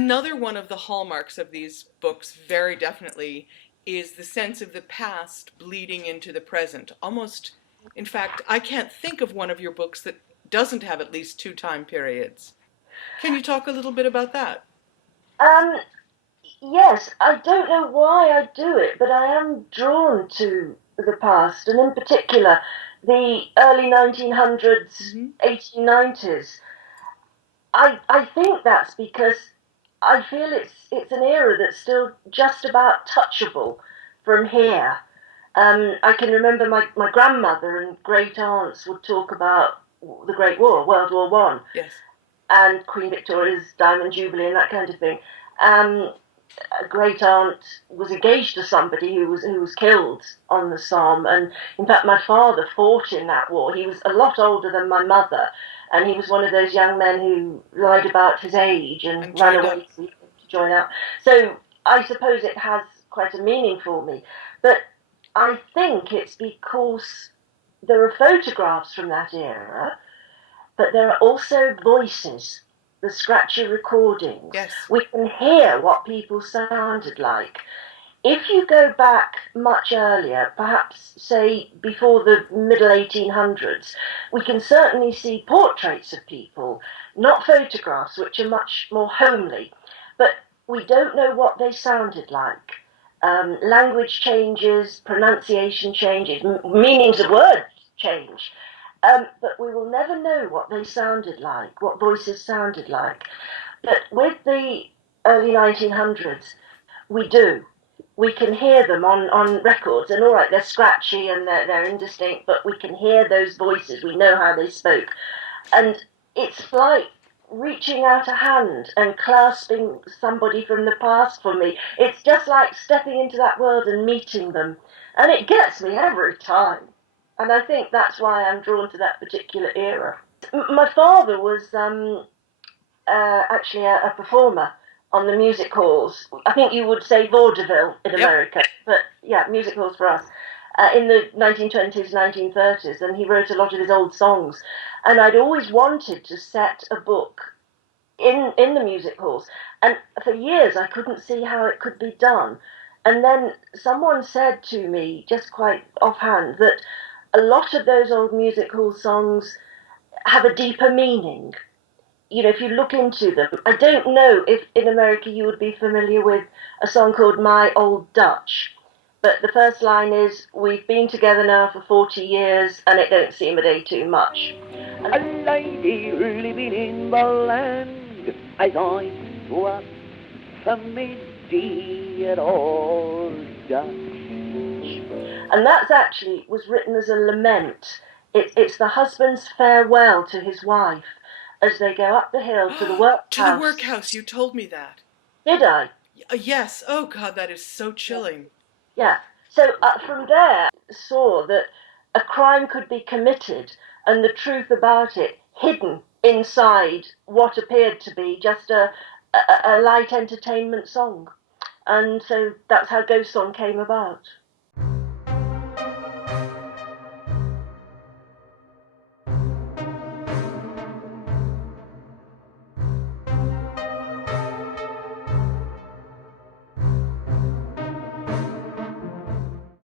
Another one of the hallmarks of these books, very definitely, is the sense of the past bleeding into the present. Almost, in fact, I can't think of one of your books that doesn't have at least two time periods. Can you talk a little bit about that? Um, yes, I don't know why I do it, but I am drawn to the past, and in particular, the early 1900s, Hmm. 1890s. I think that's because I feel it's an era that's still just about touchable from here. I can remember my grandmother and great aunts would talk about the Great War, World War One, Yes. and Queen Victoria's Diamond Jubilee and that kind of thing. Um, a great aunt was engaged to somebody who was killed on the Somme, and in fact, my father fought in that war. He was a lot older than my mother, and he was one of those young men who lied about his age and And ran joined away up. to join up. So I suppose it has quite a meaning for me, but I think it's because there are photographs from that era, but there are also voices, the scratchy recordings. Yes. We can hear what people sounded like. If you go back much earlier, perhaps say before the middle 1800s, we can certainly see portraits of people, not photographs, which are much more homely, but we don't know what they sounded like. Language changes, pronunciation changes, meanings of words change. But we will never know what they sounded like, what voices sounded like. But with the early 1900s, we do. We can hear them on records, and all right, they're scratchy and they're indistinct, but we can hear those voices. We know how they spoke. And it's like reaching out a hand and clasping somebody from the past for me. It's just like stepping into that world and meeting them. And it gets me every time. And I think that's why I'm drawn to that particular era. My father was actually a performer on the music halls. I think you would say vaudeville in Yep. America, but yeah, music halls for us. In the 1920s, 1930s, and he wrote a lot of his old songs. And I'd always wanted to set a book in the music halls, and for years I couldn't see how it could be done. And then someone said to me, just quite offhand, that a lot of those old music hall songs have a deeper meaning. If you look into them, I don't know if in America you would be familiar with a song called My Old Dutch. But the first line is, we've been together now for 40 years and it don't seem a day too much. A lady living in the land as I was from me dear old Dutch. And that's actually was written as a lament. It's the husband's farewell to his wife as they go up the hill to the To the workhouse. workhouse, you told me that. Did I? Yes. Oh, God, that is so Yeah. chilling. Yeah. So from there, I saw that a crime could be committed and the truth about it hidden inside what appeared to be just a light entertainment song. And so that's how Ghost Song came about.